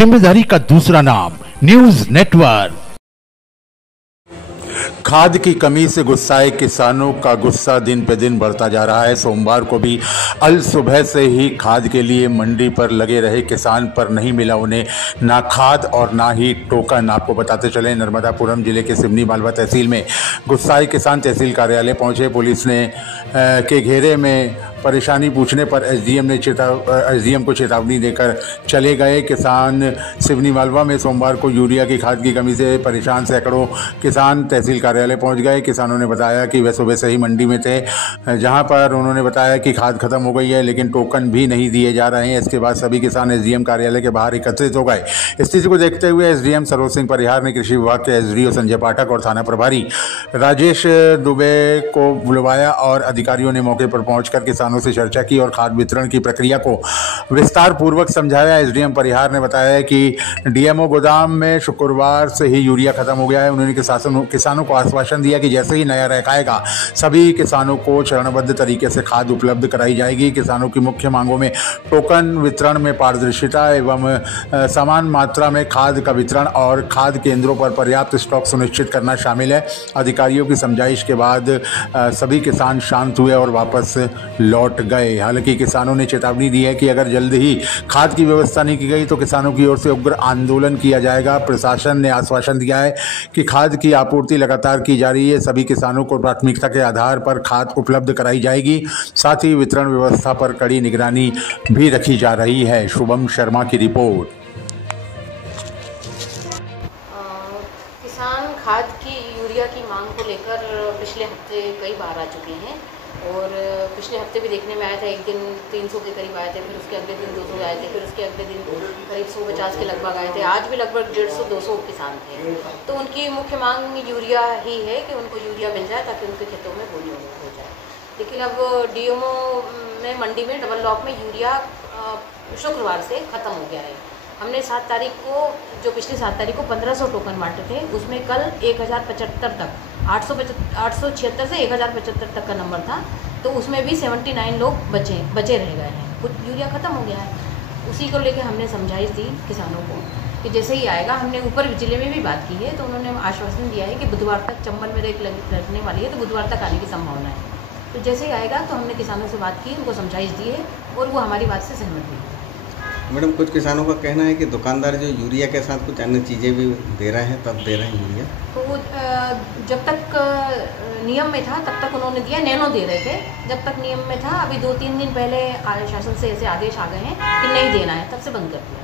जिम्मेदारी का दूसरा नाम न्यूज नेटवर्क। खाद की कमी से गुस्साए किसानों का गुस्सा दिन पे दिन बढ़ता जा रहा है। सोमवार को भी अल सुबह से ही खाद के लिए मंडी पर लगे रहे किसान, पर नहीं मिला उन्हें ना खाद और ना ही टोकन। आपको बताते चले, नर्मदापुरम जिले के सिवनी मालवा तहसील में गुस्साए किसान तहसील कार्यालय पहुंचे। पुलिस ने के घेरे में परेशानी पूछने पर एसडीएम को चेतावनी देकर चले गए। किसान सिवनी मालवा में सोमवार को यूरिया की खाद की कमी से परेशान सैकड़ों किसान तहसील कार्यालय पहुंच गए। किसानों ने बताया कि वह सुबह से ही मंडी में थे, जहां पर उन्होंने बताया कि खाद खत्म हो गई है, लेकिन टोकन भी नहीं दिए जा रहे हैं। इसके बाद सभी किसान एसडीएम कार्यालय के बाहर एकत्रित हो गए। स्थिति को देखते हुए एसडीएम सरोज सिंह परिहार ने कृषि विभाग के एसडीओ संजय पाठक और थाना प्रभारी राजेश दुबे को बुलवाया और अधिकारियों ने मौके पर पहुंचकर किसानों से चर्चा की और खाद वितरण की प्रक्रिया को विस्तार पूर्वक समझाया। एसडीएम परिहार ने बताया कि डीएमओ गोदाम में शुक्रवार से ही यूरिया खत्म हो गया है। उन्होंने किसानों को आश्वासन दिया कि जैसे ही नया रैक आएगा सभी किसानों को चरणबद्ध तरीके से खाद उपलब्ध कराई जाएगी। किसानों की मुख्य मांगों में टोकन वितरण में पारदर्शिता एवं समान मात्रा में खाद का वितरण और खाद केंद्रों पर पर्याप्त स्टॉक सुनिश्चित करना शामिल है। अधिकारियों की समझाइश के बाद सभी किसान शांत हुए और वापस लौट गए। हालांकि किसानों ने चेतावनी दी है कि अगर जल्द ही खाद की व्यवस्था नहीं की गई तो किसानों की ओर से उग्र आंदोलन किया जाएगा। प्रशासन ने आश्वासन दिया है कि खाद की आपूर्ति लगातार की जा रही है। सभी किसानों को प्राथमिकता के आधार पर खाद उपलब्ध कराई जाएगी। साथ ही वितरण व्यवस्था पर कड़ी निगरानी भी रखी जा रही है। शुभम शर्मा की रिपोर्ट। किसान खाद की यूरिया की मांग को लेकर पिछले हफ्ते कई बार आ चुके हैं और पिछले हफ्ते भी देखने में आया था। एक दिन 300 के करीब आए थे, फिर उसके अगले दिन 200 आए थे, फिर उसके अगले दिन करीब 150 के लगभग आए थे। आज भी लगभग 150-200 किसान थे। तो उनकी मुख्य मांग यूरिया ही है कि उनको यूरिया मिल जाए ताकि उनके खेतों में बोनी हो जाए। लेकिन अब डीएमओ में मंडी में डबल लॉक में यूरिया शुक्रवार से ख़त्म हो गया है। हमने 7 तारीख को, जो पिछली 7 तारीख को 1500 टोकन बांटे थे, उसमें कल 1075 तक 876 से 1075 तक का नंबर था। तो उसमें भी 79 लोग बचे रह गए हैं। कुछ यूरिया ख़त्म हो गया है। उसी को लेकर हमने समझाइश दी किसानों को कि जैसे ही आएगा, हमने ऊपर जिले में भी बात की है, तो उन्होंने आश्वासन दिया है कि बुधवार तक चंबल में रेक लगने वाली है, तो बुधवार तक आने की संभावना है। तो जैसे ही आएगा तो हमने किसानों से बात की, उनको समझाइश दी है और वो हमारी बात से सहमत हुई। मैडम, कुछ किसानों का कहना है कि दुकानदार जो यूरिया के साथ कुछ अन्य चीज़ें भी दे रहे हैं, तब दे रहे हैं यूरिया। तो जब तक नियम में था तब तक उन्होंने दिया, नैनो दे रहे थे जब तक नियम में था। अभी 2-3 दिन पहले शासन से ऐसे आदेश आ गए हैं कि नहीं देना है, तब से बंद कर दिया।